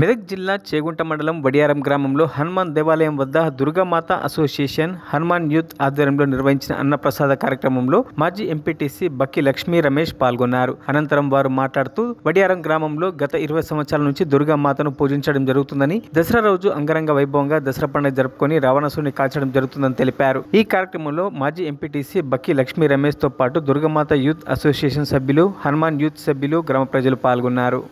మెదక్ జిల్లా చేగుంట మండలం వడియారం గ్రామంలో హనుమాన్ దేవాలయం వద్ద దుర్గామాత అసోసియేషన్ హనుమాన్ యూత్ ఆధ్వర్యంలో నిర్వహించిన అన్నప్రసాద కార్యక్రమంలో మాజీ ఎంపీటీసీ బక్కి లక్ష్మీ రమేష్ పాల్గొన్నారు. అనంతరం వారు మాట్లాడుతూ వడియారం గ్రామంలో గత 20 సంవత్సరాల నుంచి దుర్గామాతను పూజించడం జరుగుతుందని, దసరా రోజు అంగరంగ వైభవంగా దసరా పండుగ జరుపుకొని రావణాసురుని కాల్చడం జరుగుతుందని తెలిపారు. ఈ కార్యక్రమంలో మాజీ ఎంపీటీసీ బక్కి లక్ష్మీ రమేష్ తో పాటు దుర్గామాత యూత్ అసోసియేషన్ సభ్యులు, హనుమాన్ యూత్ సభ్యులు, గ్రామ ప్రజలు పాల్గొన్నారు.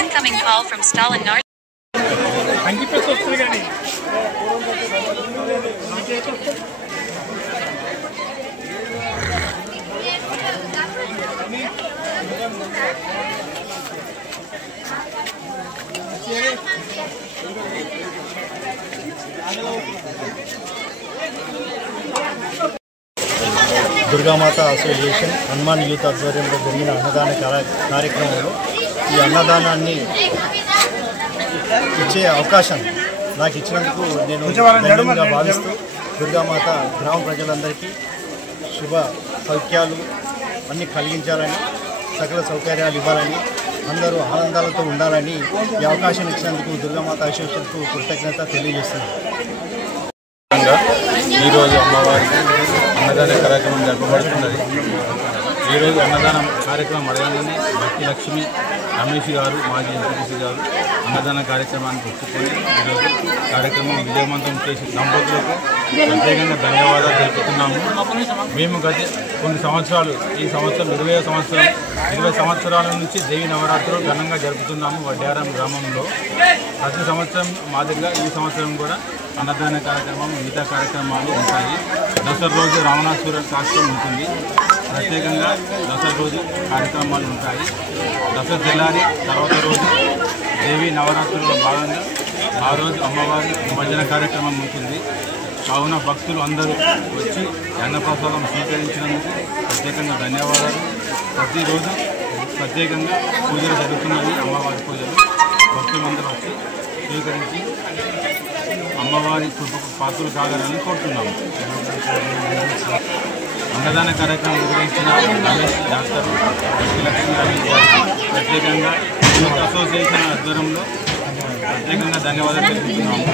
Incoming call from Stalin Nar. Durgamata association Hanuman youth ఆధ్వర్యంలో జరిగిన అన్నదాన కార్యక్రమంలో ఈ అన్నదానాన్ని ఇచ్చే అవకాశం నాకు ఇచ్చినందుకు నేను ధన్యంగా భావిస్తూ దుర్గామాత గ్రామ ప్రజలందరికీ శుభ సౌఖ్యాలు అన్నీ కలిగించాలని, సకల సౌకర్యాలు ఇవ్వాలని, అందరూ ఆనందాలతో ఉండాలని ఈ అవకాశం ఇచ్చినందుకు దుర్గామాత అసోసియేషన్కు కృతజ్ఞత తెలియజేస్తున్నాను. ఈరోజు అమ్మవారికి అన్నదాన కార్యక్రమం జరపబడుతున్నది. ఈరోజు అన్నదానం కార్యక్రమం అడగగానే బక్కి లక్ష్మి రమేష్ గారు, మాజీ ఎంపీటీసీ గారు అన్నదాన కార్యక్రమాన్ని పుచ్చుకొని ఈరోజు కార్యక్రమం విజయవంతం చేసి దంపతులకు ప్రత్యేకంగా ధన్యవాదాలు తెలుపుతున్నాము. మేము గత కొన్ని సంవత్సరాలు, ఈ సంవత్సరం 20 సంవత్సరాల నుంచి దేవి నవరాత్రులు ఘనంగా జరుపుతున్నాము. వడ్డారం గ్రామంలో ప్రతి సంవత్సరం మాదిరిగా ఈ సంవత్సరం కూడా అన్నదాన కార్యక్రమం, మిగతా కార్యక్రమాలు ఉంటాయి. దసరా రోజు రావణాసుర కాష్టం ఉంటుంది. ప్రత్యేకంగా దసరా రోజు కార్యక్రమాలు ఉంటాయి. దసరా తెల్లారి తర్వాత రోజు దేవి నవరాత్రుల్లో భాగంగా ఆ రోజు అమ్మవారి నిమజ్జన కార్యక్రమం ఉంటుంది. కావున భక్తులు అందరూ వచ్చి అన్నప్రసాదం స్వీకరించినందుకు ప్రత్యేకంగా ధన్యవాదాలు. ప్రతిరోజు ప్రత్యేకంగా పూజలు జరుగుతున్నవి. అమ్మవారి పూజలు భక్తులందరూ వచ్చి స్వీకరించి అమ్మవారి కృపకు పాత్రలు కాగలని కోరుతున్నాము. అన్నదాన కార్యక్రమం నిర్వహించిన రమేష్ డాక్టర్ బక్కి లక్ష్మీ రమేష్ గారికి ప్రత్యేకంగా యూత్ అసోసియేషన్ ఆధ్వర్యంలో ప్రత్యేకంగా ధన్యవాదాలు తెలుపుతున్నాము.